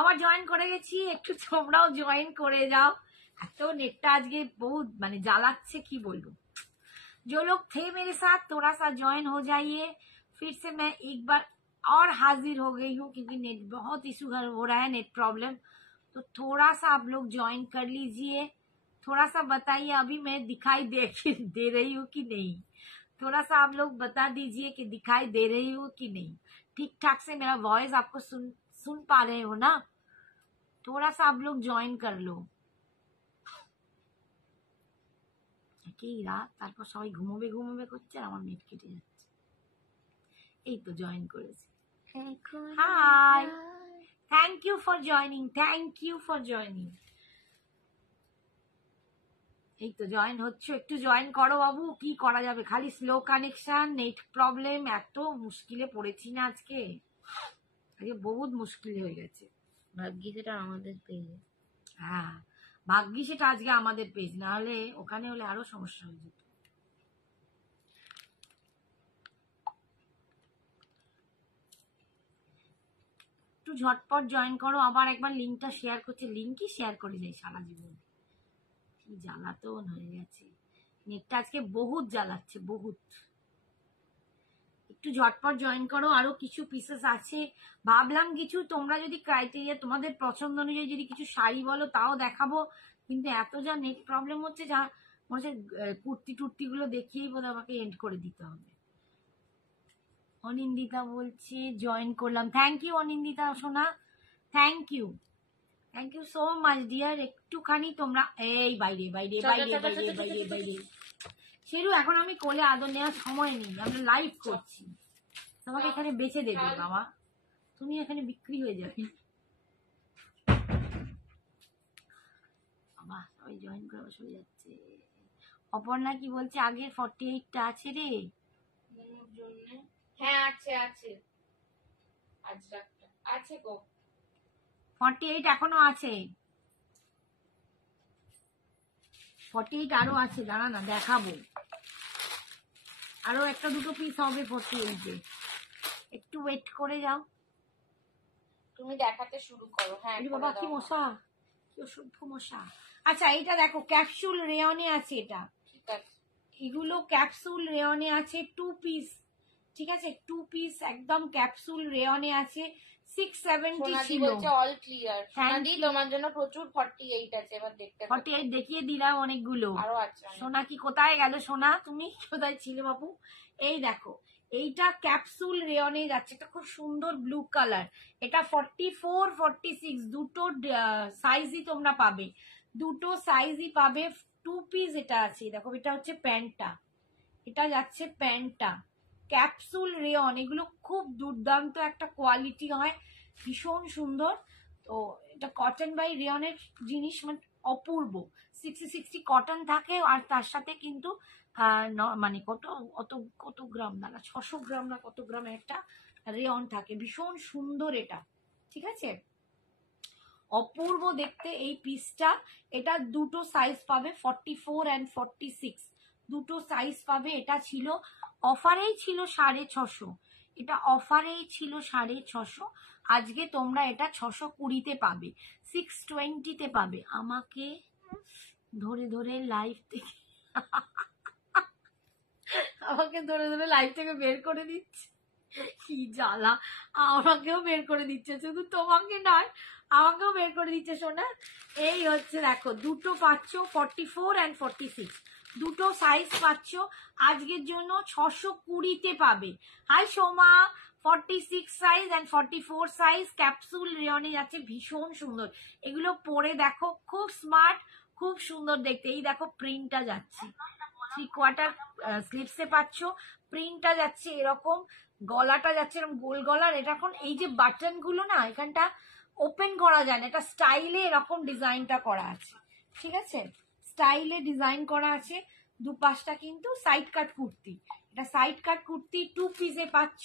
আবার জয়েন করে গেছি, একটু তোমরাও জয়েন করে যাও। এত नेटটা আজকে বহুত মানে জ্বালাচ্ছে কি বলবো। जो लोग थे मेरे साथ थोड़ा सा ज्वाइन हो जाइए। फिर से मैं एक बार और हाजिर हो गई हूँ क्योंकि नेट बहुत इशू हो रहा है, नेट प्रॉब्लम। तो थोड़ा सा आप लोग ज्वाइन कर लीजिए, थोड़ा सा बताइए अभी मैं दिखाई दे रही हूँ कि नहीं। थोड़ा सा आप लोग बता दीजिए कि दिखाई दे रही हूँ कि नहीं, ठीक ठाक से मेरा वॉइस आपको सुन पा रहे हो ना। थोड़ा सा आप लोग ज्वाइन कर लो। একই রাত, তারপর সবাই ঘুমোবে ঘুমোবে করছে, আমার নেট কেটে যাচ্ছে। এই তো জয়েন করেছি। Hi, thank you for joining, thank you for joining. এই তো জয়েন হচ্ছে, একটু জয়েন করো বাবু, কি করা যাবে, খালি স্লো কানেকশন, নেট প্রবলেম, এত মুশকিলে পড়েছি না আজকে, বহুত মুশকিল হয়ে গেছে। ভাগ্যিস এটা আমাদের পেজ। হ্যাঁ ভাগ্যিস এটা আজকে আমাদের পেজ, না হলে ওখানে হলে আরো সমস্যা হয়ে যেত। একটু ঝটপট জয়েন করো। আবার একবার লিঙ্কটা শেয়ার করছে, লিঙ্কই শেয়ার করে যাই সারা জীবন, কি জ্বালাতন হয়ে গেছে নেটটা আজকে, বহুত জ্বালাচ্ছে বহুত। একটু ঝটপট জয়েন করো, আরো কিছু পিসেস আছে। ভাবলাম কিছু তোমরা যদি ক্রাইটেরিয়া তোমাদের পছন্দ অনুযায়ী যদি কিছু শাড়ি বলো তাও দেখাবো, কিন্তু এত যা নেট প্রবলেম হচ্ছে, যা মনে হচ্ছে কুর্তি টুর্তি গুলো দেখিয়েই বোধ আমাকে এন্ড করে দিতে হবে। অনিন্দিতা বলছে জয়েন করলাম, থ্যাংক ইউ অনিন্দিতা সোনা, thank you so much dear. একটুখানি তোমরা এই বাইরে বাইরে বাইরে বাইরে বাইরে বাইরে সেরু, এখন আমি কোলে আদর নেওয়ার সময় নেই, আমরা লাইভ করছি, তোমাকে এখানে বেঁচে দেবে বাবা, তুমি এখানে বিক্রি হয়ে যাবে। বাবা সবাই জয়েন করে বসে যাচ্ছে। অপর্ণা কি বলছে, আগে 48টা আছে রে। হ্যাঁ আছে আছে আছে গো, 48 এখনো আছে, 48 আরো আছে, দাঁড়া না দেখাবো, আরো একটা দুটো পিস হবে 48-এ, একটু ওয়েট করে যাও। তুমি দেখাতে শুরু করো। হ্যাঁ বাবা কি মশা, কি অসভ্য মশা। আচ্ছা এইটা দেখো, ক্যাপসুল রেয়নে আছে, এটা ঠিক আছে, এগুলো ক্যাপসুল রেয়নে আছে, 2 পিস, ঠিক আছে, 2 পিস একদম ক্যাপসুল রেয়নে আছে, 670 ছিল। অল ক্লিয়ার সোনাদি, তোমার জন্য প্রচুর 48 আছে, এবার দেখতে 48 দেখিয়ে দিলাম অনেকগুলো, আরো আছে। সোনা কি কোথায় গেল, সোনা তুমি কোথায় ছিলে বাবু। এই দেখো এইটা ক্যাপসুল রেয়নে যাচ্ছে, এটা খুব সুন্দর ব্লু কালার, এটা 44 46 দুটো সাইজই তোমরা পাবে, দুটো সাইজই পাবে, 2 পিস এটা আছে। দেখো এটা হচ্ছে প্যান্টটা, এটা যাচ্ছে প্যান্টটা, ক্যাপসুল রেয়ন, এগুলো খুব দুর্দান্ত একটা কোয়ালিটি হয়, ভীষণ সুন্দর। তো এটা কটন বাই রেয়নের জিনিস, মানে অপূর্ব, 60 কটন থাকে, আর তার সাথে কিন্তু মানে কত গ্রাম না, 600 গ্রাম না কত গ্রামের একটা রেয়ন থাকে, ভীষণ সুন্দর এটা, ঠিক আছে, অপূর্ব দেখতে এই পিসটা। এটা দুটো সাইজ পাবে, 44 and 46 দুটো সাইজ পাবে। এটা ছিল অফারেই ছিল 650, এটা অফারেই ছিল 650, আজকে তোমরা এটা 620-তে পাবে, 620-তে পাবে। আমাকে ধরে ধরে লাইভ থেকে আমাকে ধরে ধরে লাইভ থেকে বের করে দিচ্ছে, কি জ্বালা, আমাকেও বের করে দিচ্ছে, শুধু তোমাকে নয় আমাকেও বের করে দিচ্ছে সোনা। এই হচ্ছে দেখো, দুটো পাচ্ছ 44 and 46 দুটো সাইজ পাচ্ছ, আজকের জন্য 620-তে পাবে। Hi Soma, 46 size and 44 size capsule রেয়নে যাচ্ছে, ভীষণ সুন্দর, এগুলো পরে দেখো, খুব স্মার্ট, খুব সুন্দর দেখতে। এই দেখো প্রিন্টটা যাচ্ছে, 3/4 স্লিপসে পাচ্ছ, প্রিন্টটা যাচ্ছে এরকম, গলাটা যাচ্ছে এরকম গোল গলার। এটা এখন এই যে বাটন গুলো না, এখানটা ওপেন করা যায় না, এটা স্টাইলে এরকম ডিজাইনটা করা আছে, ঠিক আছে, স্টাইলে ডিজাইন করা আছে। দুপাশটা কিন্তু সাইড কাট কুর্তি, এটা সাইড কাট কুর্তি, 2 পিসে পাচ্ছ,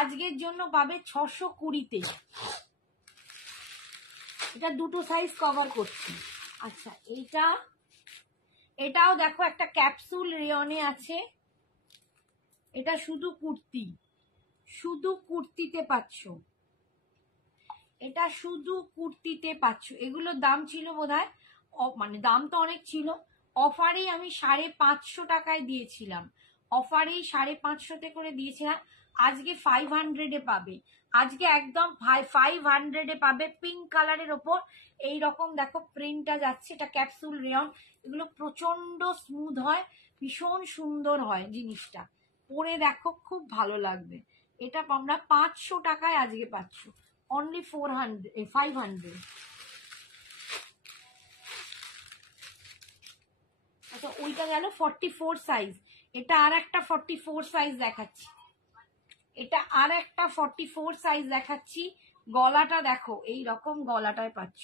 আজকের জন্য পাবে 620-তে, এটা দুটো সাইজ কভার করছি। আচ্ছা এটাও দেখো একটা ক্যাপসুল রেয়নে আছে, এটা শুধু কুর্তি, শুধু কুর্তিতে পাচ্ছ, এটা শুধু কুর্তিতে পাচ্ছ। এগুলোর দাম ছিল বোধহয়, মানে দাম তো অনেক ছিল, অফারেই আমি 550 টাকায় দিয়েছিলাম, অফারেই 550 করে দিয়েছিলাম। আজকে 500-এ পাবে, আজকে একদম 500-এ পাবে। পিঙ্ক কালারের ওপর এইরকম দেখো প্রিন্টটা যাচ্ছে, এটা ক্যাপসুল রেয়ন। এগুলো প্রচন্ড স্মুথ হয়, ভীষণ সুন্দর হয় জিনিসটা, পরে দেখো খুব ভালো লাগবে। এটা আমরা 500 টাকায় আজকে পাচ্ছ, অনলি 500। আচ্ছা ওইটা গেল 44 সাইজ। এটা আর একটা 44 সাইজ দেখাচ্ছি, এটা আর একটা 44 সাইজ দেখাচ্ছি। গলাটা দেখো, এই রকম গলাটায় পাচ্ছ,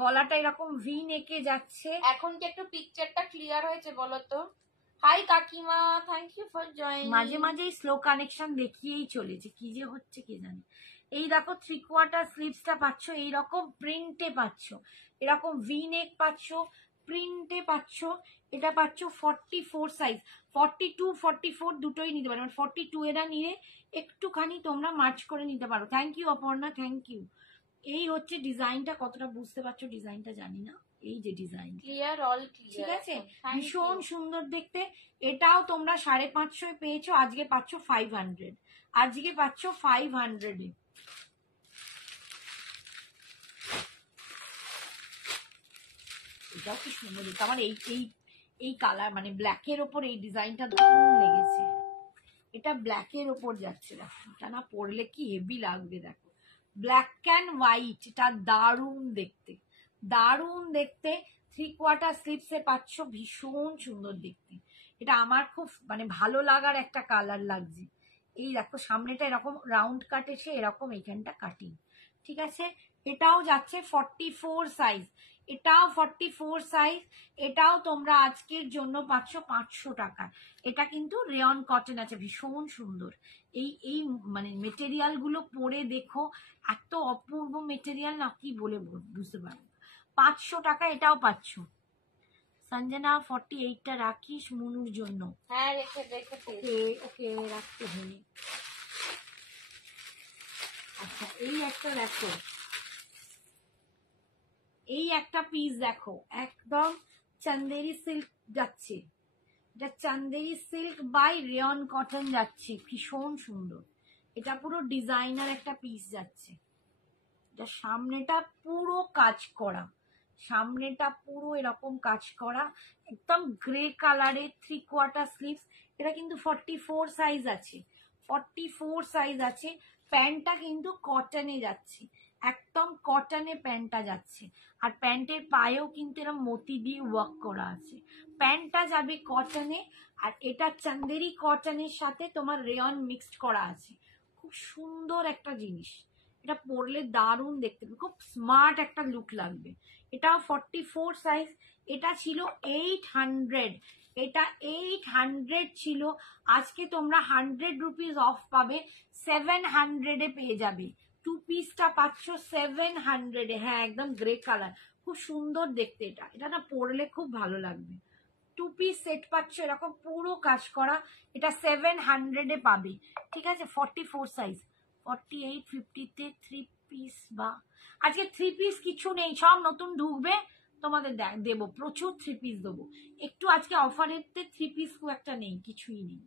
গলাটা এরকম ভি নেকে যাচ্ছে। এখন কি একটু পিকচারটা ক্লিয়ার হয়েছে বলো তো? হাই কাকিমা, থ্যাংক ইউ ফর জয়েনিং। মাঝে মাঝেই স্লো কানেকশন দেখিয়েই চলেছে, কি যে হচ্ছে কে জানে। এই দেখো 3/4 স্লিভসটা পাচ্ছ, এইরকম প্রিন্টে পাচ্ছ, এরকম ভি নেক পাচ্ছ, প্রিন্টে পাচ্ছ। এটা পাচ্ছ 44 সাইজ, 42 44 দুটোই নিতে পারো, 42 এরা নিয়ে একটুখানি তোমরা মার্চ করে নিতে পারো। Thank you Aparna, thank you. এই হচ্ছে ডিজাইনটা, কতটা বুঝতে পারছো ডিজাইনটা জানি না, এই যে ডিজাইন ক্লিয়ার, অল ঠিক ক্লিয়ার আছে, ভীষণ সুন্দর দেখতে। এটাও তোমরা 550 পেয়েছো, আজকে পাচ্ছ 500, আজকে পাচ্ছ 500-এ। এটাও কি সুন্দর দেখতে, আমার এই এই এই কালার মানে ব্ল্যাকের ওপর এই ডিজাইনটা দারুণ লেগেছে। এটা ব্ল্যাকের ওপর যাচ্ছে, দেখো এটা না পরলে কি হেভি লাগবে। দেখো ব্ল্যাক অ্যান্ড হোয়াইট, এটা দারুণ দেখতে, দারুণ দেখতে। 3/4 স্লিভসে পাচ্ছ, ভীষণ সুন্দর দেখতে। এটা আমার খুব মানে ভালো লাগার একটা কালার লাগছে। এই দেখো সামনেটা এরকম রাউন্ড কাটেছে, এরকম এইখানটা কাটিং, ঠিক আছে। এটাও যাচ্ছে 44 সাইজ, এটাও 44 সাইজ। এটাও তোমরা আজকের জন্য পাচ্ছ 500 টাকা। এটা কিন্তু রেয়ন কটন আছে, ভীষণ সুন্দর। এই এই মানে মেটেরিয়াল গুলো পরে দেখো, এত অপূর্ব মেটেরিয়াল না, কি বলে বুঝতে পারবো। 500 টাকা এটাও পাচ্ছ। সঞ্জনা 48টা রাখিস মনুর জন্য। হ্যাঁ রেখে রেখে ওকে ওকে, রাখতে হবে। আচ্ছা এই একটা দেখো, এই একটা পিস দেখো, একদম চান্দেরি সিল্ক যাচ্ছে, এটা Chanderi silk by rayon cotton যাচ্ছে, ভীষণ সুন্দর। এটা পুরো ডিজাইনার একটা পিস যাচ্ছে। এটা সামনেটা পুরো কাজ করা, সামনেটা পুরো এরকম কাজ করা, একদম গ্রে কালারের 3/4 স্লিভস। এটা কিন্তু 44 সাইজ আছে, 44 সাইজ আছে। প্যান্টটা কিন্তু কটনে যাচ্ছে, একদম কটনে প্যান্টটা যাচ্ছে। আর প্যান্টের পায়েও কিন্তু এরকম মতি দিয়ে ওয়ার্ক করা আছে। প্যান্টটা যাবে কটনে, আর এটা চান্দেরি কটনের সাথে তোমার রেয়ন মিক্সড করা আছে। খুব সুন্দর একটা জিনিস, এটা পরলে দারুণ দেখতে, খুব স্মার্ট একটা লুক লাগবে। এটাও 44 সাইজ। এটা ছিল 800, এটা 800 ছিল, আজকে তোমরা 100 রুপিস অফ পাবে, 700-এ পেয়ে যাবে। 2 পিসটা পাচ্ছ 700-এ। হ্যাঁ একদম গ্রে কালার, খুব সুন্দর দেখতে। এটা এটা না পরলে খুব ভালো লাগবে। 2 পিস সেট পাচ্ছ এরকম পুরো কাজ করা, এটা 700-এ পাবে, ঠিক আছে। 44 সাইজ, 48 50-তে 3 পিস, বা আজকে 3 পিস কিছু নেই, সব নতুন ঢুকবে, তোমাদের দেবো প্রচুর 3 পিস দেবো। একটু আজকে অফারেতে 3 পিস খুব একটা নেই, কিছুই নেই,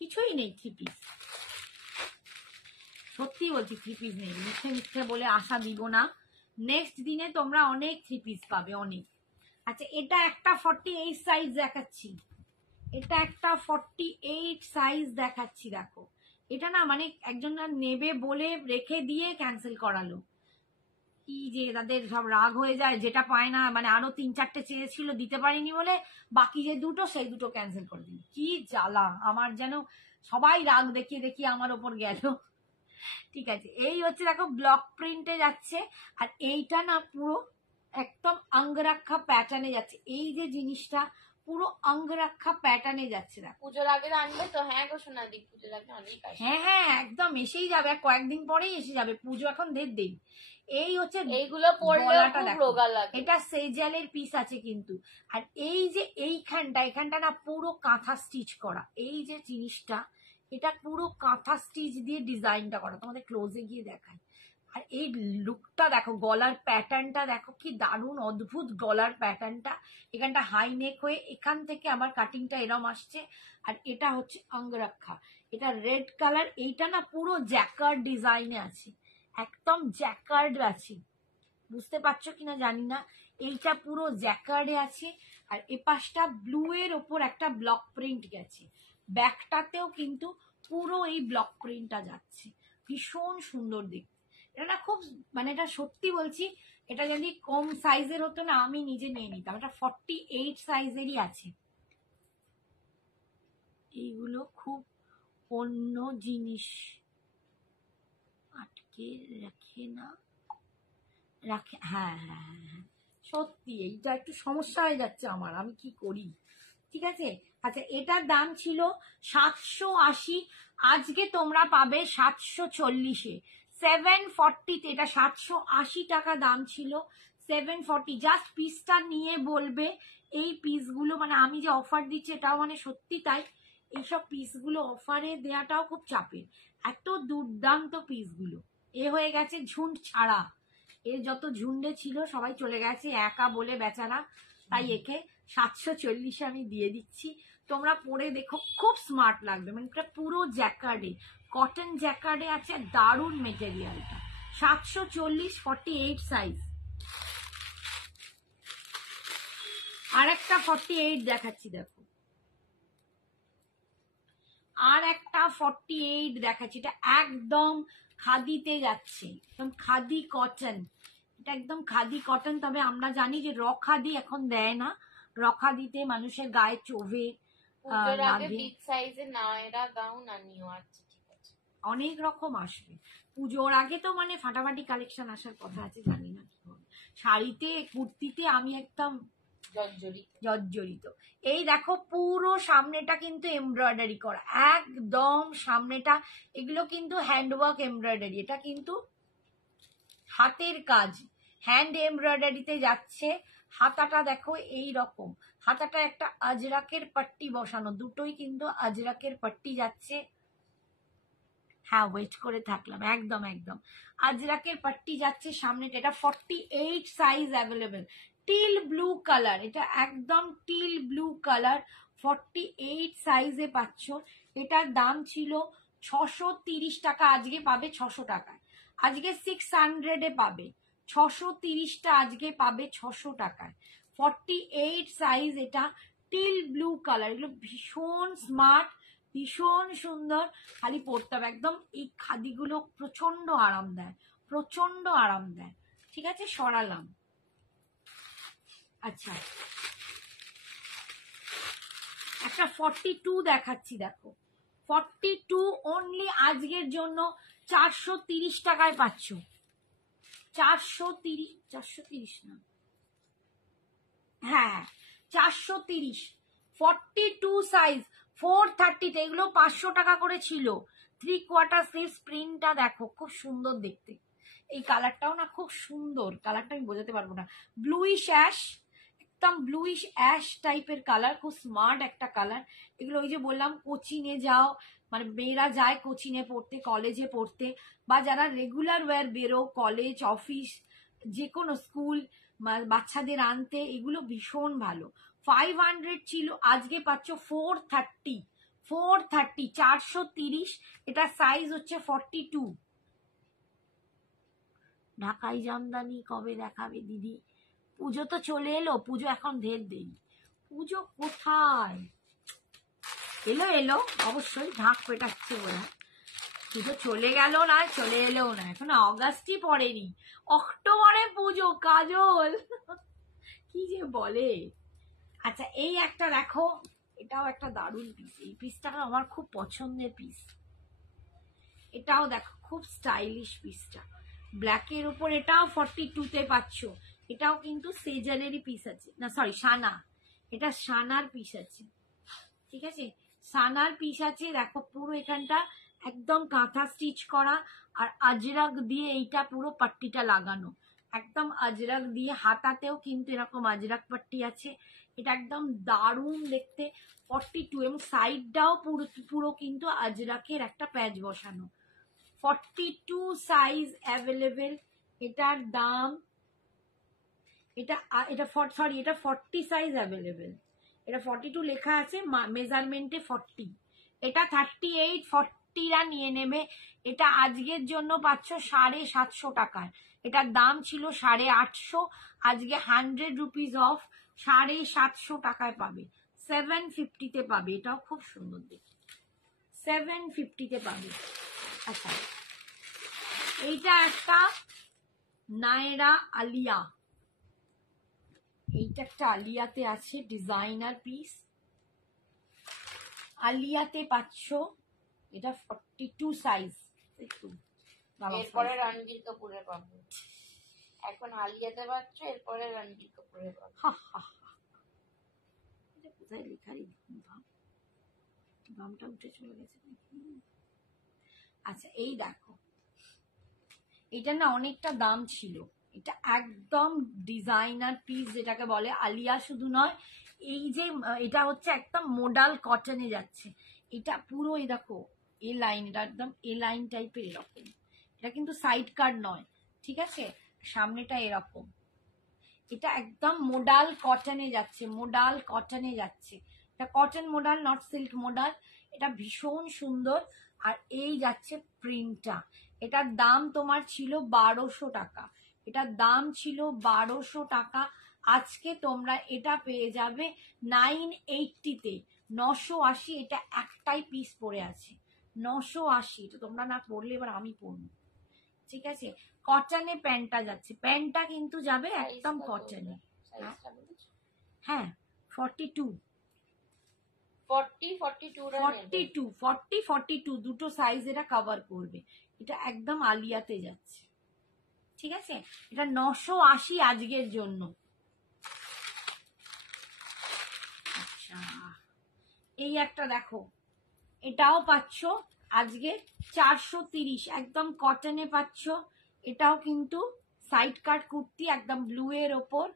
কিছুই নেই 3 পিস, সত্যি বলছি 3 পিস নেই, মিথ্যে মিথ্যে বলে আশা দিব না। নেক্সট দিনে তোমরা অনেক 3 পিস পাবে, অনেক। আচ্ছা এটা একটা 48 সাইজ দেখাচ্ছি, এটা একটা 48 সাইজ দেখাচ্ছি। দেখো এটা না মানে একজন নেবে বলে রেখে দিয়ে ক্যান্সেল করালো, কি যে তাদের সব রাগ হয়ে যায়, যেটা পায় না, মানে আরো 3-4টে চেয়েছিল দিতে পারিনি বলে, বাকি যে দুটো সেই দুটো ক্যান্সেল করে দিল। কি জ্বালা আমার, যেন সবাই রাগ দেখিয়ে দেখিয়ে আমার ওপর গেল। ঠিক আছে, এই হচ্ছে দেখো ব্লক প্রিন্টে যাচ্ছে, আর এইটা না পুরো একদম অঙ্গরাক্ষা প্যাটার্নে যাচ্ছে। এই যে জিনিসটা পুরো অঙ্গরাক্ষা প্যাটার্নে যাচ্ছে। দেখো পুজোর আগে আনবে তো? হ্যাঁ গো সোনাদি, পুজোর আগে অনেক আসবে। হ্যাঁ হ্যাঁ একদম এসেই যাবে, আর কয়েকদিন পরেই এসে যাবে, পুজো এখন দেড়। এই হচ্ছে এইগুলো পরলেও গলাটা খুব দেখো, রোগা লাগে। এটা সেজালের পিস আছে কিন্তু। আর এই যে এখানটা না পুরো কাঁথা স্টিচ করা, এই যে জিনিসটা, এটা পুরো কাঁথা স্টিচ দিয়ে ডিজাইনটা করা, তোমাদের ক্লোজে গিয়ে দেখায়। আর এই লুকটা দেখো, গলার প্যাটার্নটা দেখো কি দারুণ অদ্ভুত গলার প্যাটার্নটা। এখানটা হাই নেক হয়ে এখান থেকে আমার কাটিংটা এরম আসছে। আর এটা হচ্ছে অঙ্গরক্ষা, এটা রেড কালার। এইটা না পুরো জ্যাকার্ড ডিজাইনে আছে, একদম জ্যাকার্ড আছে, বুঝতে পারছো কিনা জানি না। এইটা পুরো জ্যাকার্ডে আছে। আর এপাশটা ব্লু এর ওপর একটা ব্লক প্রিন্ট গেছে, ব্যাকটাতেও কিন্তু পুরো এই ব্লক প্রিন্টটা যাচ্ছে, ভীষণ সুন্দর দেখতে। এটা না খুব, মানে এটা সত্যি বলছি, এটা যদি কম সাইজের হতো না আমি নিজে নিয়ে নিতাম। এটা 48 সাইজেরই আছে। এইগুলো খুব অন্য জিনিস আটকে রাখে না, রাখে, হ্যাঁ হ্যাঁ হ্যাঁ হ্যাঁ, সত্যি এইটা একটু সমস্যা হয়ে যাচ্ছে আমার, আমি কি করি। ঠিক আছে, আচ্ছা এটার দাম ছিল 780, আজকে তোমরা পাবে 740-এ, 740-তে। এটা 780 টাকা দাম ছিল, 740। জাস্ট পিসটা নিয়ে বলবে এই পিসগুলো, মানে আমি যে অফার দিচ্ছি এটাও মানে সত্যি তাই। এইসব পিসগুলো অফারে দেওয়াটাও খুব চাপের, এত দুর্দান্ত পিসগুলো। এ হয়ে গেছে ঝুন্ড ছাড়া, এর যত ঝুন্ডে ছিল সবাই চলে গেছে একা বলে বেচারা, তাই একে 740-এ আমি দিয়ে দিচ্ছি। তোমরা পরে দেখো, খুব স্মার্ট লাগবে, মানে এটা পুরো জ্যাকার্ডে, কটন জ্যাকার্ডে আছে, দারুণ মেটেরিয়ালটা। 740, 48 সাইজ। আর একটা 48 দেখাচ্ছি, দেখো আর একটা 48 দেখাচ্ছি। এটা একদম খাদিতে যাচ্ছে, একদম খাদি কটন, এটা একদম খাদি কটন। তবে আমরা জানি যে রখাদি এখন দেয় না, রখাদিতে মানুষের গায়ে চোভে পুজোর আগে লাগে। বিগ সাইজে নায়রা গাউন আনিও। আচ্ছা ঠিক আছে, অনেক রকম আসবে পুজোর আগে, তো মানে ফাটাফাটি কালেকশন আসার কথা আছে, জানি না কি হবে। শাড়িতে কুর্তিতে আমি একদম জর্জরিত। এই দেখো পুরো সামনেটা কিন্তু এমব্রয়ডারি করা, একদম সামনেটা। এগুলো কিন্তু হ্যান্ডওয়ার্ক এমব্রয়ডারি, এটা কিন্তু হাতের কাজ, হ্যান্ড এমব্রয়ডারিতে যাচ্ছে। হাতাটা দেখো এই রকম, হাতাটা একটা আজরাকের পাট্টি বসানো, দুটোই কিন্তু আজরাকের পাট্টি যাচ্ছে। হ্যাঁ ওয়েট করে থাকলাম, একদম একদম আজরাকের পাট্টি যাচ্ছে সামনেটা। এটা 48 size available, teal blue colour, এটা একদম টিল ব্লু কালার, 48 সাইজে পাচ্ছ। এটার দাম ছিল 630 টাকা, আজকে পাবে 600 টাকায়। আজকে 600-এ পাবে, 630টা আজকে পাবে 600 টাকায়। 48 সাইজ, এটা টিল ব্লু কালার, এগুলো ভীষণ স্মার্ট, ভীষণ সুন্দর। খালি পরতে হবে, একদম এই খাদিগুলো প্রচন্ড আরাম দেয়, প্রচন্ড আরাম দেয়। ঠিক আছে, সরালাম। আচ্ছা একটা 42 দেখাচ্ছি, দেখো 42 অনলি আজকের জন্য 430 টাকায় পাচ্ছ। 430 না, হ্যাঁ 430, 42 সাইজ, 430। এগুলো 500 টাকা করে ছিল। 3/4 স্লিভস, প্রিন্টটা দেখো খুব সুন্দর দেখতে। এই কালারটাও না খুব সুন্দর, কালারটা আমি বোঝাতে পারবো না। ব্লুইশ অ্যাশ, একদম ব্লুইশ অ্যাশ টাইপের কালার, খুব স্মার্ট একটা কালার। এগুলো ওই যে বললাম কোচিনে যাও, মানে মেয়েরা যায় কোচিনে পড়তে, কলেজে পড়তে, বা যারা রেগুলার ওয়্যার বেরো, কলেজ অফিস যে কোনো স্কুল, বাচ্চাদের আনতে, এগুলো ভীষণ ভালো। 500 ছিল, আজকে পাচ্ছ 430, 430। এটা সাইজ হচ্ছে 42। ঢাকাই জামদানি কবে দেখাবে দিদি? পুজো তো চলে এলো, পুজো এখন ঢের দেরি। পুজো কোথায় এলো, এলো অবশ্যই, ঢাক পেটাচ্ছে বলে। পুজো চলে গেল না, চলে এলেও না, এখন অগাস্টই পড়েনি, অক্টোবরে পুজো, কাজল কি যে বলে। আচ্ছা এই একটা দেখো, এটাও একটা দারুণ পিস, এই পিসটা আমার খুব পছন্দের পিস। এটাও দেখো খুব স্টাইলিশ পিসটা, ব্ল্যাকের উপর, এটাও 42-তে পাচ্ছ। এটাও কিন্তু সেজালেরই পিস আছে, না সরি সানা, এটা সানার পিস আছে। ঠিক আছে, সানার পিস আছে। দেখো পুরো এখানটা একদম কাঁথা স্টিচ করা, আর আজরাক দিয়ে এইটা পুরো পাট্টিটা লাগানো, একদম আজরাক দিয়ে। হাতাতেও কিন্তু এরকম আজরাক পাট্টি আছে, এটা একদম দারুণ দেখতে। 42, এবং সাইডটাও পুরো পুরো কিন্তু আজরাকের একটা প্যাচ বসানো, 42 সাইজ অ্যাভেলেবেল। এটার দাম, এটা 40 সাইজ অ্যাভেলেবেল। এটা 42 লেখা আছে, মেজারমেন্টে 40। এটা 38, 40রা নিয়ে নেবে। এটা আজকের জন্য পাচ্ছ 750 টাকার। এটার দাম ছিল 850, আজকে 100 রুপিস অফ 750 টাকায় পাবে। 750-তে পাবে। এটাও খুব সুন্দর দেখি, 750-তে পাবে। আচ্ছা, এইটা একটা নায়রা আলিয়া, এইটা একটা আলিয়াতে আছে, ডিজাইনার পিস, আলিয়াতে পাচ্ছ। এটা 42 সাইজ। একটু এরপরে রণবীর কাপুরের পাবো। এখন আলিয়াতে পাচ্ছ, এরপরে রণবীর কাপুরের পাবো। কোথায় লেখাই দামটা উঠে চলে গেছে। আচ্ছা, এই দেখো, এটা না অনেকটা দাম ছিল। এটা একদম ডিজাইনার পিস যেটাকে বলে। আলিয়া শুধু নয়, এই যে এটা হচ্ছে একদম মোডাল কটনে যাচ্ছে। এটা পুরো এই দেখো এ লাইন, এটা একদম এ লাইন টাইপের এরকম। এটা কিন্তু সাইড কাট নয়, ঠিক আছে, সামনেটা এরকম। এটা একদম মোডাল কটনে যাচ্ছে, মোডাল কটনে যাচ্ছে। এটা cotton modal, not silk modal. এটা ভীষণ সুন্দর। আর এই যাচ্ছে প্রিন্টটা। এটার দাম তোমার ছিল 1200 টাকা। এটার দাম ছিল 1200 টাকা। আজকে তোমরা এটা পেয়ে যাবে 980-তে, 980। এটা একটাই পিস পড়ে আছে, 980। এটা তোমরা না পড়লে এবার আমি পড়বো, ঠিক আছে। কটনে প্যান্টটা যাচ্ছে, প্যান্টটা কিন্তু যাবে একদম কটনে। হ্যাঁ, 42, 42 দুটো সাইজ এটা কভার করবে। এটা একদম আলিয়াতে যাচ্ছে, ঠিক আছে। এটা 980 আজকের জন্য। আচ্ছা, এই একটা দেখো, এটাও পাচ্ছ আজকে 430, একদম কটনে পাচ্ছ। এটাও কিন্তু সাইড কাট কুর্তি, একদম ব্লু এর ওপর,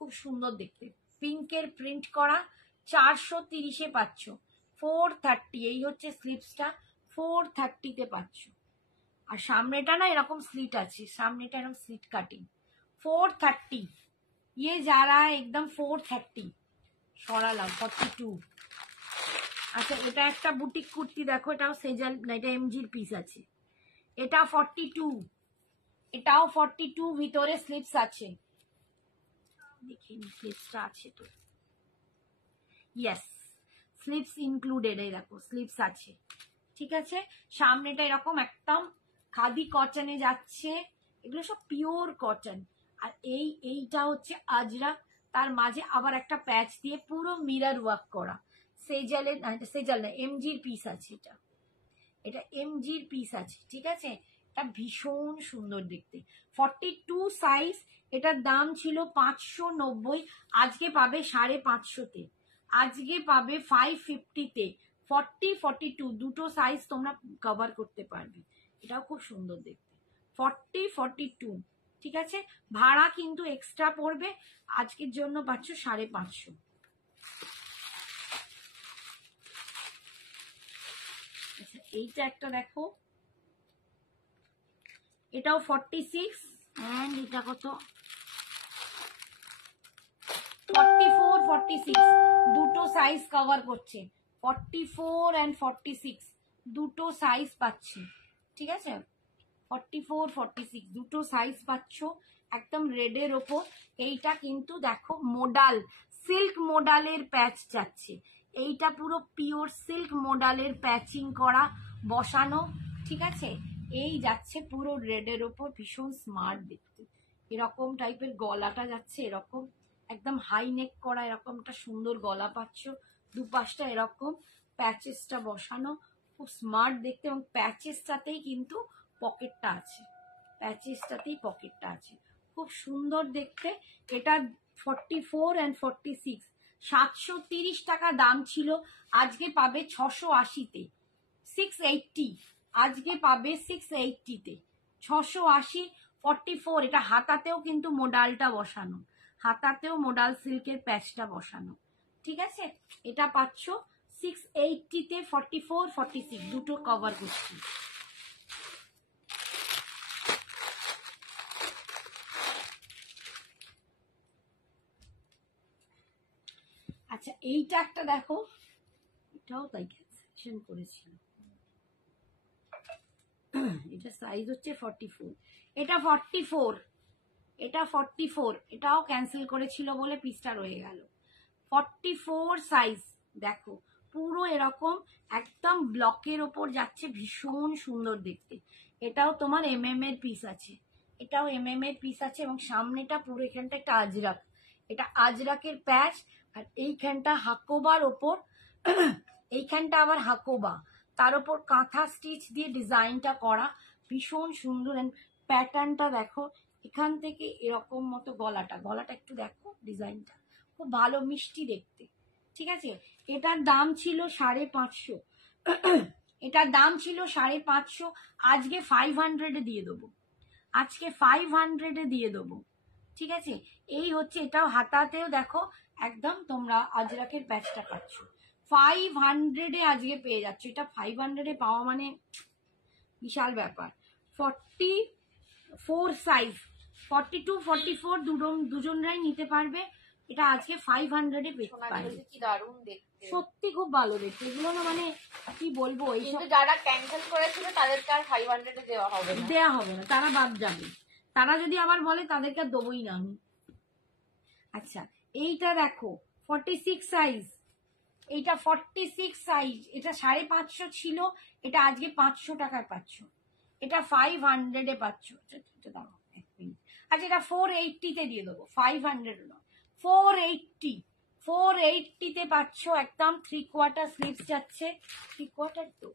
খুব সুন্দর দেখতে, পিঙ্কের প্রিন্ট করা। 430-এ পাচ্ছ। 430, এই হচ্ছে স্লিপসটা, 430-তে পাচ্ছ। আর সামনেটা না এরকম স্লিট আছে, সামনেটা এরকম স্লিট কাটিং। 430, ইয়ে যারা একদম 430 সরালাম। 42। আচ্ছা, এটা একটা বুটিক কুর্তি দেখো, এটাও সেজাল না, এটা এমজির পিস আছে। এটা 42, এটাও 42, ভিতরে স্লিপস আছে। দেখি স্লিপসটা আছে তো, ইয়েস, স্লিপস ইনক্লুডেড। এই দেখো স্লিপস আছে, ঠিক আছে। সামনেটা এরকম একদম খাদি কটনে যাচ্ছে। এগুলো সব পিওর কটন। আর এইটা হচ্ছে আজরা, তার মাঝে আবার একটা প্যাচ দিয়ে পুরো মিরর ওয়ার্ক করা। সেজালের, সেজাল না, এমজির পিস আছে। এটা এমজির পিস আছে, ঠিক আছে। এটা ভীষণ সুন্দর দেখতে। 42 সাইজ। এটার দাম ছিল 590, আজকে পাবে 550-তে, আজকে পাবে 550-তে। 40, 42 দুটো সাইজ তোমরা কভার করতে পারবে। এটাও খুব সুন্দর দেখতে। 40, 42, ঠিক আছে। ভাড়া কিন্তু এক্সট্রা পড়বে। আজকের জন্য পাচ্ছ 550। আচ্ছা, এইটা একটা দেখো, এটাও 46, এন্ড এটা কত, 44, 46 দুটো সাইজ কভার করছে। 44 and 46 দুটো সাইজ পাচ্ছি, ঠিক আছে। 44, 46 দুটো সাইজ পাচ্ছ, একদম রেডের ওপর। এইটা কিন্তু দেখো মোডাল, সিল্ক মোডালের প্যাচ যাচ্ছে। এইটা পুরো পিওর সিল্ক মোডালের প্যাচিং করা বসানো, ঠিক আছে। এই যাচ্ছে পুরো রেডের ওপর, ভীষণ স্মার্ট দেখতে। এরকম টাইপের গলাটা যাচ্ছে, এরকম একদম হাই নেক করা, এরকম একটা সুন্দর গলা পাচ্ছ। দুপাশটা এরকম প্যাচেসটা বসানো, খুব স্মার্ট দেখতে। এবং প্যাচেসটাতেই কিন্তু পকেটটা আছে, প্যাচেসটাতেই পকেটটা আছে, খুব সুন্দর দেখতে। এটা 44 and 46, 730 টাকা দাম ছিল, আজকে পাবে 680-তে। 680, আজকে পাবে 680-তে, 680। 44, এটা হাতাতেও কিন্তু মোডালটা বসানো, হাতাতেও মোডাল সিল্কের প্যাচটা বসানো, ঠিক আছে। এটা পাচ্ছ 680-তে। 44, 46 দুটো কভার করছি। আচ্ছা এইটা একটা দেখো, এটাও তাই ক্যান্সেলেশন করেছিল। এটা সাইজ হচ্ছে 44, এটা 44, এটা 44, এটাও ক্যান্সেল করেছিল বলে পিসটা রয়ে গেল। 44 সাইজ দেখো, পুরো এরকম একদম ব্লকের ওপর যাচ্ছে, ভীষণ সুন্দর দেখতে। এটাও তোমার এর পিস আছে, এটাও এর পিস আছে, এবং সামনেটা পুরো এখানটা একটা আজরাক, এটা আজরাকের প্যাচ, আর এইখানটা হাকোবার ওপর, এইখানটা আবার হাকোবা, তার উপর কাঁথা স্টিচ দিয়ে ডিজাইনটা করা, ভীষণ সুন্দর। প্যাটার্নটা দেখো, এখান থেকে এরকম মতো গলাটা একটু দেখো, ডিজাইনটা খুব ভালো মিষ্টি দেখতে। ঠিক আছে, এটার দাম ছিল 550, এটার দাম ছিল 550, আজকে 500 দিয়ে দেবো, আজকে 500 দিয়ে দেবো। ঠিক আছে, এই হচ্ছে, এটাও হাতাতেও দেখো একদম তোমরা আজরাকের প্যাচটা পাচ্ছ, 500 আজকে পেয়ে যাচ্ছ। এটা 500 পাওয়া মানে বিশাল ব্যাপার। 44 সাইজ, 42 44 দুজনরাই নিতে পারবে, এটা আজকে 500 পেতে পারবে। কি দারুণ দেখতে, সত্যি খুব ভালো দেখতে এগুলো না, মানে কি বলবো, কিন্তু যারা ক্যান্সেল করেছিল তাদেরকে আর 500 দেওয়া হবে না, তারা বাদ যাবে, তারা যদি আবার বলে তাদেরকে আর দেবোই না আমি। আচ্ছা এইটা দেখো 46 সাইজ, এইটা 46 সাইজ, এটা 550 ছিল, এটা আজকে 500 টাকায় পাচ্ছ, এটা 500 পাচ্ছ। আচ্ছা এটা 480 তে দিয়ে দেবো, 500 না, 480, 480 তে পাচ্ছ একদম। 3/4 স্লিভস যাচ্ছে, 3/4 তো,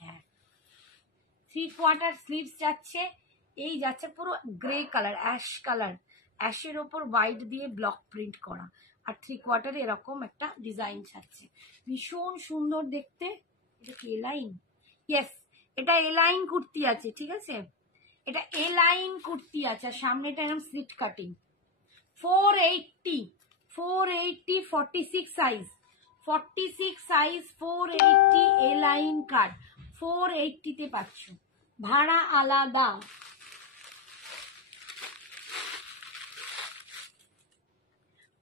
হ্যাঁ 3/4 স্লিভস যাচ্ছে, এই যাচ্ছে পুরো গ্রে কালার, অ্যাশ কালার, অ্যাশের ওপর হোয়াইট দিয়ে ব্লক প্রিন্ট করা, আর 3/4 এরকম একটা ডিজাইন যাচ্ছে, ভীষণ সুন্দর দেখতে। এটা কি এলাইন? ইয়েস, এটা এলাইন কুর্তি আছে। ঠিক আছে, এটা এলাইন কুর্তি আছে, আর সামনেটা এরকম slit cutting. 480, 46 size, 46 size, 480 A line cut, 480 তে পাচ্ছ, ভাড়া আলাদা।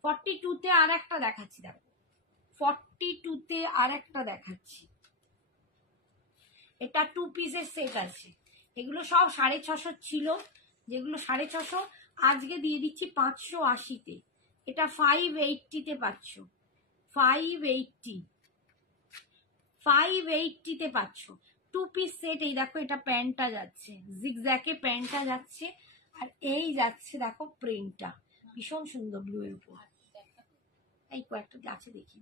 ফর্টি টুতে আর একটা দেখাচ্ছি, দেখো 42তে আর একটা দেখাচ্ছি, এটা 2 পিসের সেট আছে, এগুলো সব 650 ছিল, যেগুলো 650 আজকে দিয়ে দিচ্ছি 580-তে, এটা 580-তে পাচ্ছ, 580-তে পাচ্ছ 2 পিস সেট। এই দেখো এটা প্যান্টটা যাচ্ছে, জিগজ্যাকে প্যান্টটা যাচ্ছে, আর এই যাচ্ছে দেখো প্রিন্টটা, ভীষণ সুন্দর ব্লু এর উপর। এই কয়েকটা আছে দেখি,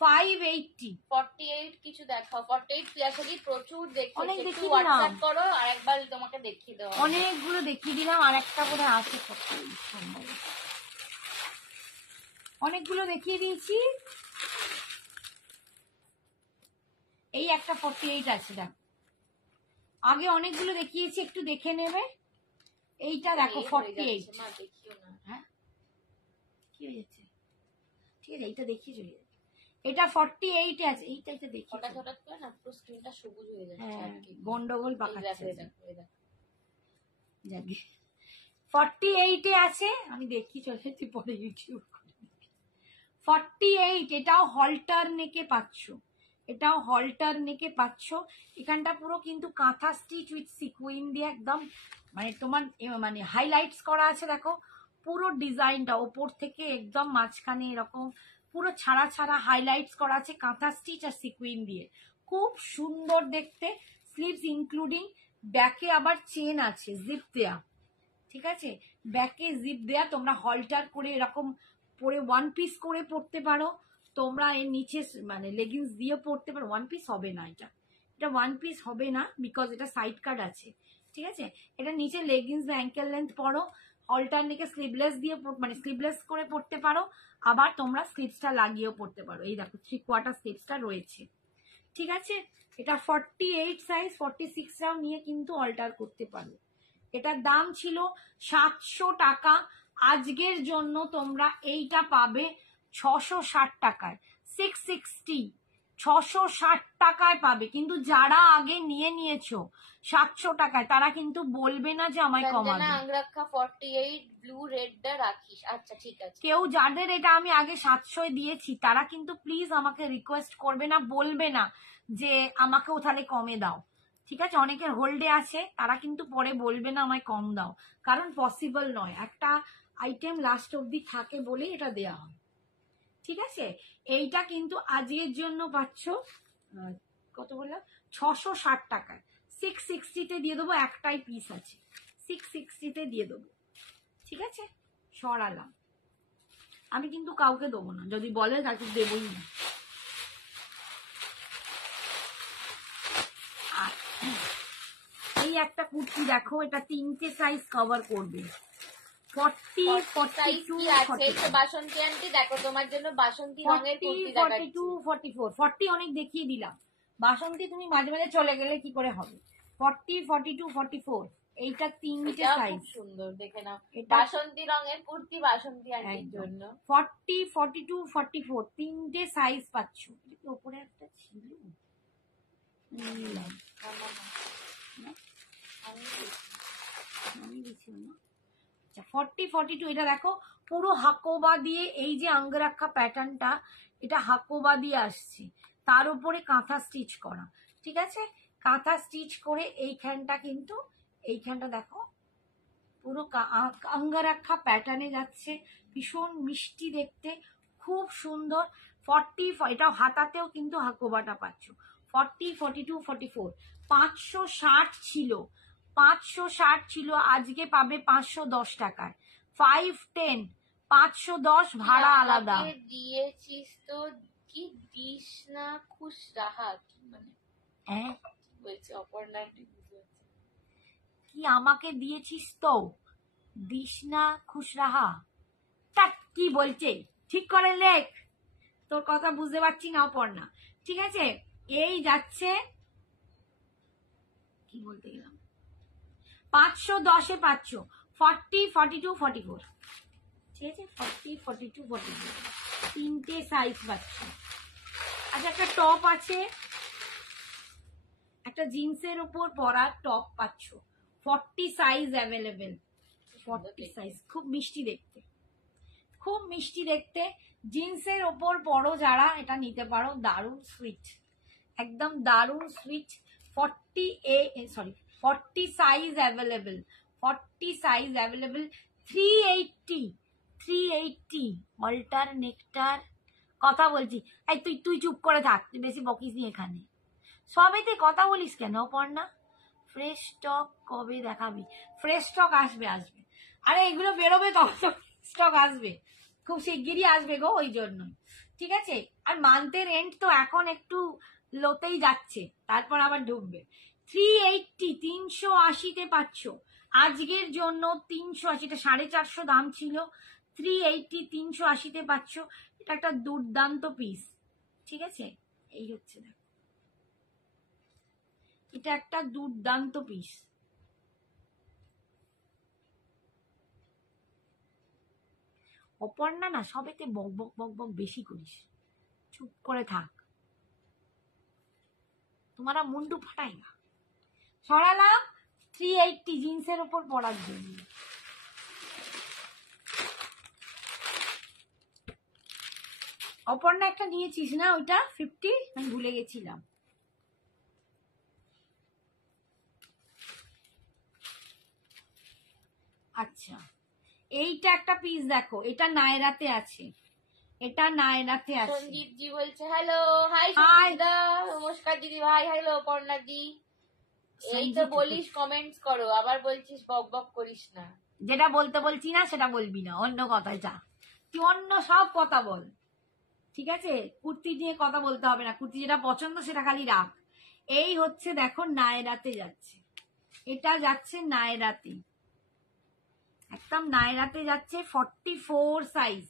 580, 48 কিছু দেখাও, 48 প্লাসে প্রচুর দেখি, অনেক একটু দেখিয়ে হোয়াটসঅ্যাপ দিলাম, করো, আরেকবার তোমাকে দেখিয়ে দেওয়া, অনেকগুলো দেখিয়ে দিলাম, আর একটা করে আছে, অনেকগুলো দেখিয়ে দিয়েছি। এই একটা 48 আছে, দেখো আগে অনেকগুলো দেখিয়েছি, একটু দেখে নেবে। এইটা দেখো 48, হ্যাঁ কি হয়েছে, ঠিক আছে এইটা দেখিয়ে চলে যাবে, এটা 48 আছে, এইটা দেখি, হঠাৎ হঠাৎ করে না পুরো স্ক্রিনটা সবুজ হয়ে যাচ্ছে, হ্যাঁ গন্ডগোল পাকাচ্ছে। যাকে 48 আছে, আমি দেখি চলে যাচ্ছি পরে ইউটিউব। 48, এটাও হলটার নেকে পাচ্ছ, এটাও হলটার নেকে পাচ্ছ, এখানটা পুরো কিন্তু কাঁথা স্টিচ উইথ সিকুইন দিয়ে একদম, মানে তোমার মানে হাইলাইটস করা আছে, দেখো পুরো ডিজাইনটা ওপর থেকে একদম মাঝখানে এরকম পুরো ছাড়া ছাড়া হাইলাইটস করা আছে, কাঁথা স্টিচ আর সিকুইন দিয়ে, খুব সুন্দর দেখতে। স্লিভস ইনক্লুডিং, ব্যাকে আবার চেন আছে, জিপ দেয়া। ঠিক আছে, ব্যাকে জিপ দেয়া, তোমরা হলটার করে এরকম পরে ওয়ান পিস করে পরতে পারো, তোমরা এর নিচে মানে লেগিংস দিয়ে পরতে পারো। ওয়ান পিস হবে না, এটা ওয়ান পিস হবে না, বিকজ এটা সাইড কাট আছে। ঠিক আছে, এটা নিচে লেগিংস বা অ্যাঙ্কেল লেন্থ পরো, অল্টারনেটে স্লিভলেস দিয়ে মানে স্লিভলেস করে পরতে পারো, আবার তোমরা স্লিভসটা লাগিয়েও পরতে পারো। এই দেখো 3/4 স্লিভসটা রয়েছে। ঠিক আছে, এটা 48 সাইজ, 46টাও নিয়ে কিন্তু অল্টার করতে পারো। এটার দাম ছিল 700 টাকা, আজকের জন্য তোমরা এইটা পাবে 660 টাকায়, 660, 660 টাকায় পাবে, কিন্তু যারা আগে নিয়ে নিয়েছো 700 টাকায় তারা কিন্তু বলবে না যে আমায় কমাবে। আঙ্গরাক্ষা 48 ব্লু রেডটা রাখিস। আচ্ছা ঠিক আছে। কেউ যাদের এটা আমি আগে 700 দিয়েছি তারা কিন্তু প্লিজ আমাকে রিকোয়েস্ট করবে না, বলবে না যে আমাকেও তাহলে কমে দাও, ঠিক আছে? অনেকের হোল্ডে আছে, তারা কিন্তু পরে বলবে না আমায় কম দাও, কারণ পসিবল নয়, একটা আইটেম লাস্ট অব্দি থাকে বলেই এটা দেয়া হয়, ঠিক আছে? এইটা কিন্তু আজকের জন্য পাচ্ছ কত বললাম, 660 টাকায়। 660 দিয়ে দেবো, একটাই পিস আছে, 660 দিয়ে দেবো, ঠিক আছে? সরালাম, আমি কিন্তু কাউকে দেবো না, যদি বলে তাকে দেবই না। আর এই একটা কুর্তি দেখো, এটা 3টে সাইজ কভার করবে, 40, 42, বাসন্তী আন্টি দেখো তোমার জন্য বাসন্তী রঙের কুর্তি দেখাচ্ছি। 42, 44, 40 অনেক দেখিয়ে দিলাম। বাসন্তী তুমি মাঝে মাঝে চলে গেলে কি করে হবে? 40, 42, 44, এইটা 3টে সাইজ, সুন্দর দেখে নাও। বাসন্তী রঙের কুর্তি বাসন্তী আন্টির জন্য। 40, 42, 44 3টে সাইজ পাচ্ছ। উপরে একটা ছিল, আমি দিচ্ছি না। 40, 42 এটা দেখো পুরো হাকোবা দিয়ে, এই যে আঙ্গরাক্ষা প্যাটার্নটা এটা হাকোবা দিয়ে আসছে, তার উপরে কাঁথা স্টিচ করা, ঠিক আছে? কাঁথা স্টিচ করে এইখানটা কিন্তু, এইখানটা দেখো পুরো আঙ্গরাক্ষা প্যাটার্নে যাচ্ছে, ভীষণ মিষ্টি দেখতে, খুব সুন্দর। 40, এটাও হাতাতেও কিন্তু হাকোবাটা পাচ্ছ। 40, 42, 44 560 ছিল, 560 ছিল, আজকে পাবে 510 টাকায়। 5, 10, 510 ভাড়া আলাদা। দিয়েছিস তো কি দিস না খুশ রাহা, কি মানে বলছে অপর্ণা কি আমাকে দিয়েছিস তো দিস না খুশ রাহা, তা কি বলছে ঠিক করে লেখ, তোর কথা বুঝতে পারছি না অপর্ণা, ঠিক আছে? এই যাচ্ছে, কি বলতে গেলাম, 510-এ পাচ্ছ 40, 42, 44, ঠিক আছে? 40, 42, 44 3টে সাইজ পাচ্ছ। আচ্ছা, একটা টপ আছে, একটা জিন্সের উপর পরা টপ পাচ্ছ, 40 সাইজ অ্যাভেলেবেল, 40 সাইজ, খুব মিষ্টি দেখতে, খুব মিষ্টি দেখতে। জিন্সের ওপর পরো যারা, এটা নিতে পারো, দারুণ সুইট, একদম দারুণ sweet. 40 size available, 40 size available. 380 alter নেকটার কথা বলছি। এই তুই চুপ করে থাক, তুই বেশি বকিস নি এখানে, সবেতে কথা বলিস কেন অপর্ণা? ফ্রেশ স্টক কবে দেখাবি? ফ্রেশ স্টক আসবে। আরে এগুলো বেরোবে তখন স্টক আসবে, খুব শিগগিরই আসবে গো, ওই জন্য, ঠিক আছে? আর মান্থের এন্ড তো এখন একটু লোতেই যাচ্ছে, তারপর আবার ঢুকবে। 380, 380-তে পাচ্ছ আজকের জন্য, 380, এটা 450 দাম ছিল, 380, 380-তে পাচ্ছ। এটা একটা দুর্দান্ত পিস, ঠিক আছে? এই হচ্ছে দেখো, এটা একটা দুর্দান্ত পিস। অপর্ণা না সবেতে বক বক বক বক বেশি করিস, চুপ করে থাক, তোমারা মুন্ডু ফাটাই না। সরালাম 380 জিন্সের উপর পরার জন্য। অপর্ণা একটা নিয়েছিস না, ওইটা 50, আমি ভুলে গেছিলাম। আচ্ছা, এইটা একটা পিস দেখো, এটা নায়রাতে আছে, এটা নায়রাতে আছে। সঞ্জিত জি বলছে হ্যালো, হাই সঞ্জিতা, নমস্কার দিদি ভাই, হ্যালো অপর্ণা দি। এই তো বলিস কমেন্টস করো, আবার বলছিস বক বক করিস না। যেটা বলতে বলছি না সেটা বলবি না, অন্য কথায় যা, তুই অন্য সব কথা বল, ঠিক আছে? কুর্তি নিয়ে কথা বলতে হবে না, কুর্তি যেটা পছন্দ সেটা খালি রাখ। এই হচ্ছে দেখো নায়রাতে যাচ্ছে, এটা যাচ্ছে নায়রাতে, একদম নায়রাতে যাচ্ছে। 44 সাইজ,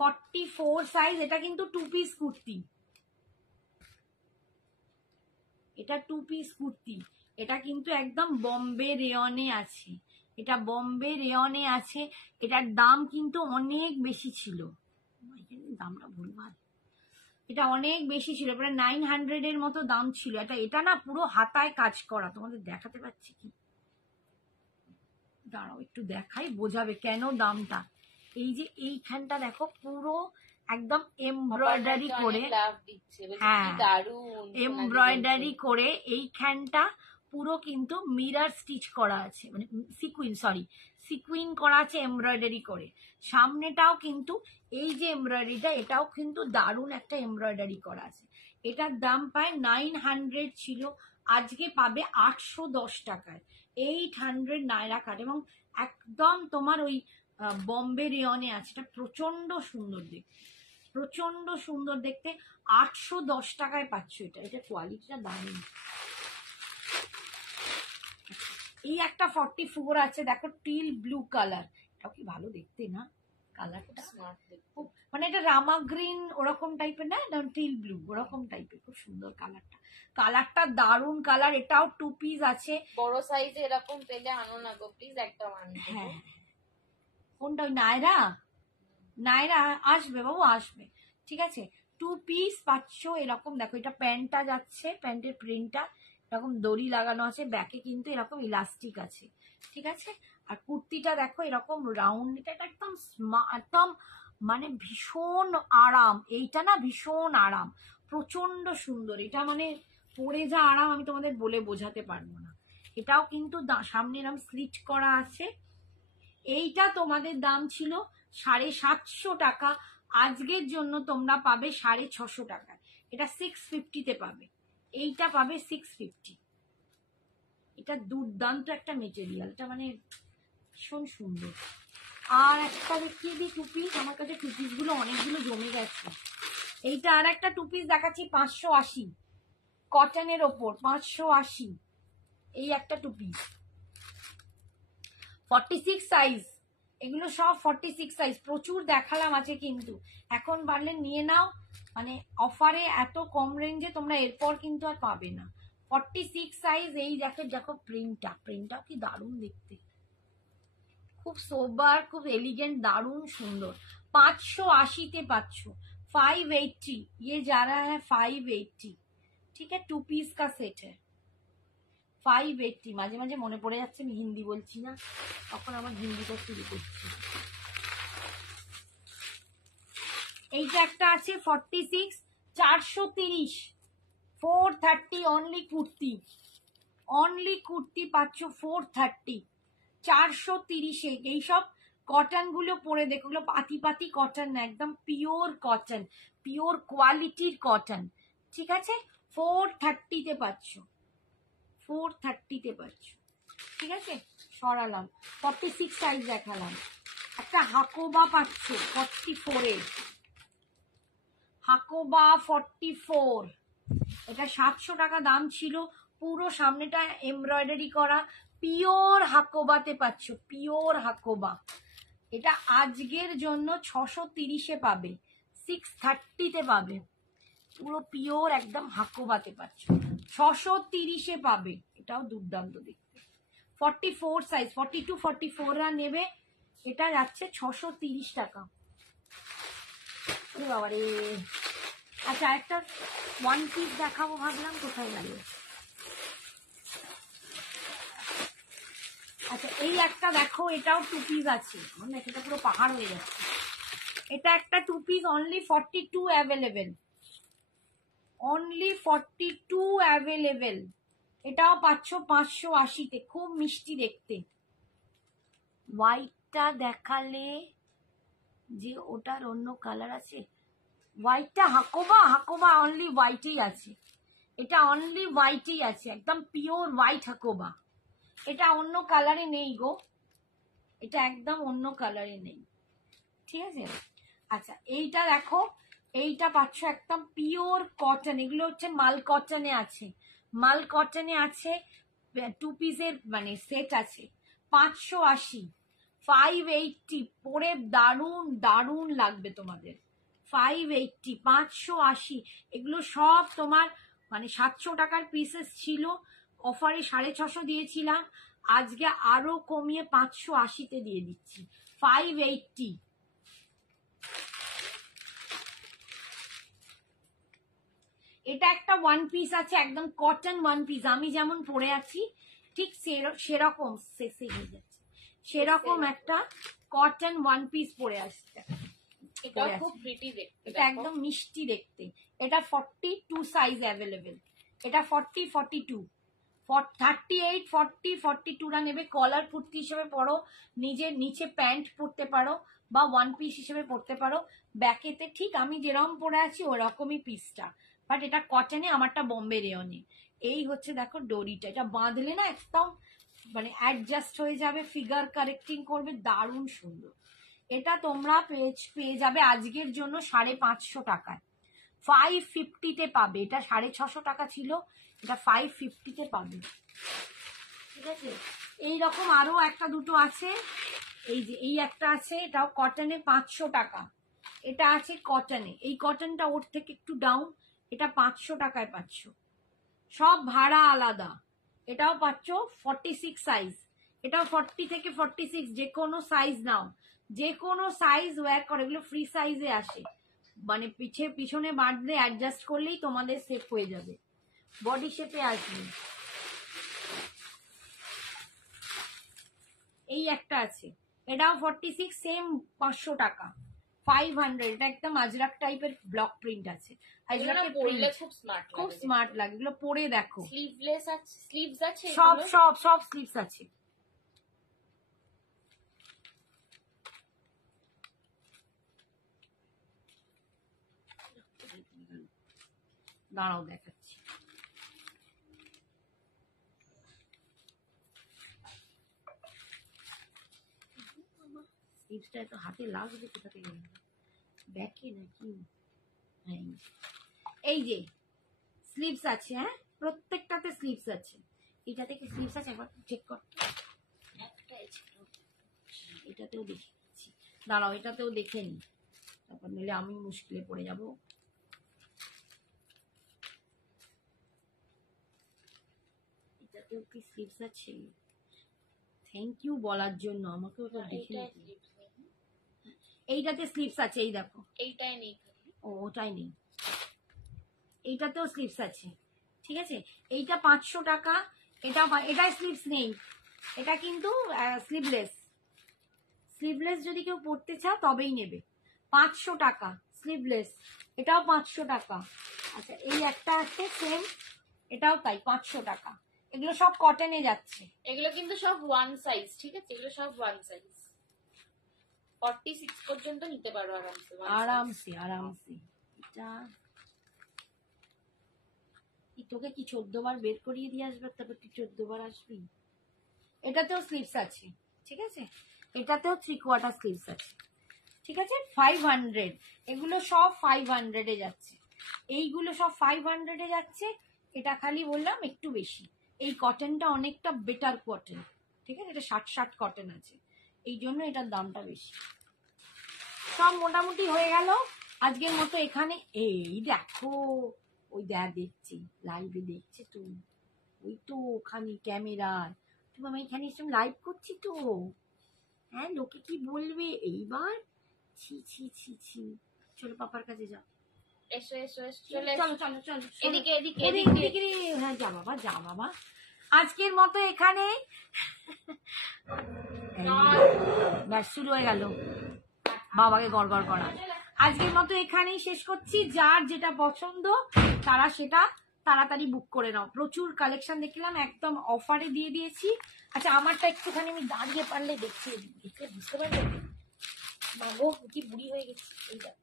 44 সাইজ। এটা কিন্তু 2 পিস কুর্তি, এটা 2 পিস কুর্তি, এটা কিন্তু একদম বম্বে রেয়নে আছে, এটা বম্বে রেয়নে আছে। এটার দাম কিন্তু অনেক বেশি ছিল, দামটা ভুলভাল, এটা অনেক বেশি ছিল, প্রায় 900 এর মতো দাম ছিল। এটা না পুরো হাতায় কাজ করা, তোমাদের দেখাতে পাচ্ছি কি, দাঁড়াও একটু দেখাই, বোঝাবে কেন দামটা। এই যে এইখানটা দেখো পুরো একদম এমব্রয়ডারি করে, হ্যাঁ এমব্রয়ডারি করে এইখানটা পুরো কিন্তু মিরর স্টিচ করা আছে, মানে সিকুইন করা আছে এমব্রয়ডারি করে। সামনেটাও কিন্তু এই যে এমব্রয়ডারিটা, এটাও কিন্তু দারুণ একটা এমব্রয়ডারি করা আছে। এটার দাম প্রায় 900 ছিল, আজকে পাবে 810 টাকায়, 800 নাইরা কাট, এবং একদম তোমার ওই বম্বে রেয়নে আছে। এটা প্রচন্ড সুন্দর দেখতে, প্রচন্ড সুন্দর দেখতে, 810 টাকায় পাচ্ছ এটা কোয়ালিটিটা দারুণ। এই একটা 44 আছে, দেখো টিল ব্লু কালার, এটাও কি ভালো দেখতে না কালারটা, মানে এটা রামা গ্রিন ওরকম টাইপের না, টিল ব্লু ওরকম টাইপের, খুব সুন্দর কালারটা দারুণ কালার। এটাও 2 পিস আছে, বড় সাইজে এরকম পেলে আনো না গো প্লিজ, একটা আনতে। হ্যাঁ কোনটা, ওই নায়রা আসবে বাবু, আসবে, ঠিক আছে। 2 পিস পাচ্ছ এরকম, দেখো এটা প্যান্টটা যাচ্ছে, প্যান্টের প্রিন্টটা এরকম দড়ি লাগানো আছে, ব্যাকে কিন্তু এরকম ইলাস্টিক আছে, ঠিক আছে। আর কুর্তিটা দেখো এরকম রাউন্ড, এটা একদম একদম মানে ভীষণ আরাম, এইটা না ভীষণ আরাম, প্রচন্ড সুন্দর। এটা মানে পরে যা আরাম আমি তোমাদের বলে বোঝাতে পারবো না। এটাও কিন্তু সামনে এরকম স্লিট করা আছে। এইটা তোমাদের দাম ছিল 750 টাকা, আজকের জন্য তোমরা পাবে 650 টাকা, এটা 650-তে পাবে, এইটা পাবে 650। এটা দুর্দান্ত একটা মেটেরিয়াল, এটা মানে ভীষণ সুন্দর। আর একটা দেখিয়ে দিই 2 পিস, আমার কাছে 2 পিস গুলো অনেকগুলো জমে গেছে। এইটা আর একটা 2 পিস দেখাচ্ছি, 580 কটনের ওপর, 580, এই একটা 2 পিস 46 সাইজ, এগুলো সব 46 সাইজ, প্রচুর দেখালাম আছে, কিন্তু এখন বাড়লে নিয়ে নাও, মানে অফারে এত কম রেঞ্জে তোমরা এরপর কিন্তু আর পাবে না। 46 সাইজ, এই দেখো প্রিন্টটা কি দারুণ দেখতে, খুব সোবার, খুব এলিগেন্ট, দারুণ সুন্দর। 580-তে পাচ্ছ, 580, ये जा रहा है 580, ठीक है। 2 पीस का सेट है, 580। মাঝে মাঝে মনে পড়ে যাচ্ছে আমি হিন্দি বলছি না, তখন আমার হিন্দিটা শুরু করছি। এইটা একটা আছে 46, 430, 430 অনলি কুর্তি পাচ্ছ 430, 430-এ। এইসব কটন গুলো পরে দেখো, পাতি কটন না, একদম পিওর কটন, পিওর কোয়ালিটির কটন, ঠিক আছে। 430-তে পাচ্ছ, 430-তে পাচ্ছ, ঠিক আছে। সরালাম, 46 সাইজ দেখালাম। একটা হাকোবা পাচ্ছ 44-এ, হাকোবা 44, এটা 700 টাকা দাম ছিল, পুরো সামনেটা এমব্রয়ডারি করা, পিওর হাকোবাতে পাচ্ছ, পিওর হাকোবা। এটা আজকের জন্য 630-এ পাবে, 630-তে পাবে, পুরো পিওর একদম হাকোবাতে পাচ্ছ, 630-এ পাবে, এটাও দুর্দান্ত দেখতে। 44 সাইজ, 42 44-রা নেবে, এটা যাচ্ছে 630 টাকা। বাবারে, আচ্ছা একটা 1 পিস দেখাবো ভাবলাম, কোথায় গেল। আচ্ছা এই একটা দেখো, এটাও 2 পিস আছে, মানে এটা পুরো পাহাড় হয়ে যাচ্ছে। এটা একটা 2 piece, only 42 available, only 42 available. এটাও পাচ্ছ 580-তে, খুব মিষ্টি দেখতে। হোয়াইটটা দেখালে যে ওটার অন্য কালার আছে, হোয়াইটটা হাকোবা অনলি হোয়াইটেই আছে, এটা অনলি হোয়াইটেই আছে, একদম পিওর হোয়াইট হাকোবা, এটা অন্য কালারে নেই গো, এটা একদম অন্য কালারে নেই, ঠিক আছে। আচ্ছা এইটা দেখো, এইটা পাচ্ছ একদম পিওর কটন, এগুলো হচ্ছে মাল কটনে আছে, মাল কটনে আছে, 2 পিসের মানে সেট আছে, 580, 580 পরে দারুণ দারুণ লাগবে তোমাদের, 580, 580, এগুলো সব তোমার মানে 700 টাকার পিসেস ছিল, অফারে 650 দিয়েছিলাম, আজকে আরো কমিয়ে 580-তে দিয়ে দিচ্ছি, 580। এটা একটা ওয়ান পিস আছে, একদম কটন ওয়ান পিস, আমি যেমন পরে আছি ঠিক সেরকম সেরকম একটা কটন ওয়ান পিস পরে আসছে। এটা খুব প্রিটি দেখতে, এটা একদম মিষ্টি দেখতে। এটা 42 সাইজ অ্যাভেলেবেল। এটা 40, 42, 38, 40, 42টা নেবে। কলার কুর্তি হিসেবে পরো, নিজের নিচে প্যান্ট পরতে পারো বা ওয়ান পিস হিসেবে পরতে পারো। ব্যাকেতে ঠিক আমি যেরকম পরে আছি ওরকমই পিসটা, বাট এটা কটনে, আমারটা বোম্বে রেয়নে। এই হচ্ছে দেখো ডোরিটা, এটা বাঁধলে না একদম মানে অ্যাডজাস্ট হয়ে যাবে, ফিগার কারেক্টিং করবে, দারুণ সুন্দর। এটা তোমরা পেয়ে যাবে আজকের জন্য 550 টাকায়, 550-তে পাবে। এটা 650 টাকা ছিল, এটা 550-তে পাবে। ঠিক আছে, এইরকম আরো একটা দুটো আছে। এই যে এই একটা আছে, এটাও কটনে, 500 টাকা। এটা আছে কটনে, এই কটনটা ওর থেকে একটু ডাউন, এটা 500 টাকায় পাচ্ছ। সব ভাড়া আলাদা। এটাও পাচ্ছ 46 সাইজ, এটাও 40 থেকে 46, যে কোনো সাইজ নাও, যে কোনো সাইজ ওয়্যার করে, এগুলো ফ্রি সাইজে আসে, মানে পিছনে বাঁধলে অ্যাডজাস্ট করলেই তোমাদের সেফ হয়ে যাবে, বডি শেপে আসবে। এই একটা আছে, এটাও 46, সেম 500 টাকা, 500। এটা একটা আজরাক টাইপের ব্লক প্রিন্ট আছে, খুব স্মার্ট লাগে, এগুলো পরে দেখো। স্লিভলেস আছে, স্লিভস আছে, সব স্লিভস আছে। দাঁড়াও দেখাচ্ছি। স্লিভসটা এত হাতে লাগবে কোথা থেকে, ব্যাকে নাকি? এই যে স্লিভস আছে, হ্যাঁ প্রত্যেকটাতে স্লিভস আছে। এটা থেকে স্লিভস আছে, একবার চেক কর। এটাতেও দেখে নিচ্ছি, দাঁড়াও এটাতেও দেখে নি, তারপর নিলে আমি মুশকিলে পড়ে যাব। এটাতেও কি স্লিভস আছে? থ্যাংক ইউ বলার জন্য, আমাকে ওটা দেখে নিতে। এইটাতে স্লিভস আছে, এই দেখো। এইটাই নেই, ও ওটাই নেই, এইটাতেও স্লিভস আছে। ঠিক আছে, এইটা 500 টাকা। এটা স্লিভস নেই, এটা কিন্তু স্লিভলেস। স্লিভলেস যদি কেউ পড়তে চাও তবেই নেবে, 500 টাকা স্লিভলেস। এটাও 500 টাকা। আচ্ছা এই একটা আছে সেম, এটাও তাই 500 টাকা। এগুলো সব কটনে যাচ্ছে, এগুলো কিন্তু সব ওয়ান সাইজ। ঠিক আছে, এগুলো সব ওয়ান সাইজ, 46 পর্যন্ত নিতে পারো আরামসে। এটা তোকে কি 14 বার বের করিয়ে দিয়ে আসবে, তারপর তুই 14 বার আসবি। এটাতেও স্লিভস আছে, ঠিক আছে, এটাতেও 3/4 স্লিভস আছে। ঠিক আছে, 500। এগুলো সব 500-এ যাচ্ছে, এইগুলো সব 500-এ যাচ্ছে। এটা খালি বললাম একটু বেশি, এই কটনটা অনেকটা বেটার কটন। ঠিক আছে, এটা 60 কটন আছে, এই জন্য এটার দামটা বেশি। সব মোটামুটি হয়ে গেল আজকের মতো এখানে। এই দেখো, ওই দেখছি লাইভে, দেখছে তো, ওই তো ওখানে ক্যামেরায়, তুমি আমি এখানে এসে লাইভ করছি তো, হ্যাঁ লোকে কি বলবে এইবার। ছি ছি ছি ছি, চলো পাপার কাছে যাও। এসো এসো এসো, চলো এদিকে এদিকে এদিকে। হ্যাঁ যা বাবা। আজকের মতো এখানে ব্যাস শুরু হয়ে গেল বাবাকে গড়গড় করা। আজকের মতো এখানেই শেষ করছি। যার যেটা পছন্দ তারা সেটা তাড়াতাড়ি বুক করে নাও। প্রচুর কালেকশন দেখলাম, একদম অফারে দিয়ে দিয়েছি। আচ্ছা আমারটা একটুখানি আমি দাঁড়িয়ে পারলে দেখছি, দেখে বুঝতে পারবে। মাগো কি বুড়ি হয়ে গেছি, এই দেখো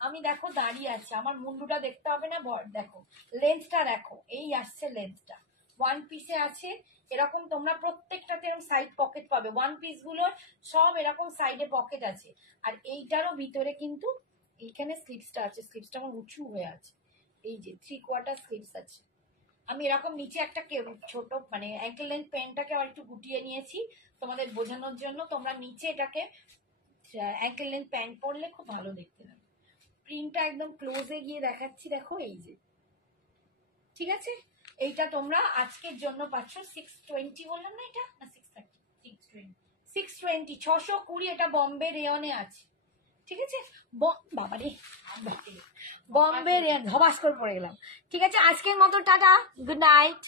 আমি, দেখো দাঁড়িয়ে আছি, আমার মুন্ডুটা দেখতে হবে না। দেখো লেন্সটা, দেখো এই আসছে লেন্সটা, ওয়ান পিসে আছে এরকম। তোমরা প্রত্যেকটাতে এরকম সাইড পকেট পাবে, ওয়ান পিস গুলোর সব এরকম সাইডে পকেট আছে। আর এইটারও ভিতরে কিন্তু এইখানে স্লিভসটা আছে, স্লিভসটা আমার উঁচু হয়ে আছে, এই যে 3/4 স্লিভস আছে। আমি এরকম নিচে একটা ছোট মানে অ্যাঙ্কেল লেন্থ প্যান্টটাকে আবার একটু গুটিয়ে নিয়েছি তোমাদের বোঝানোর জন্য। তোমরা নিচে এটাকে অ্যাঙ্কেল লেন্থ প্যান্ট পরলে খুব ভালো দেখতে লাগে। প্রিন্টটা একদম ক্লোজে গিয়ে দেখাচ্ছি, দেখো এই যে। ঠিক আছে, এইটা তোমরা আজকের জন্য পাচ্ছ 620 বললাম না, এটা না 630, 620, 620, 620। এটা বম্বে রেয়নে আছে। ঠিক আছে বাবারে বম্বে রেয়ান ধবাস করে পড়ে গেলাম। ঠিক আছে, আজকের মতো টাটা, গুড নাইট।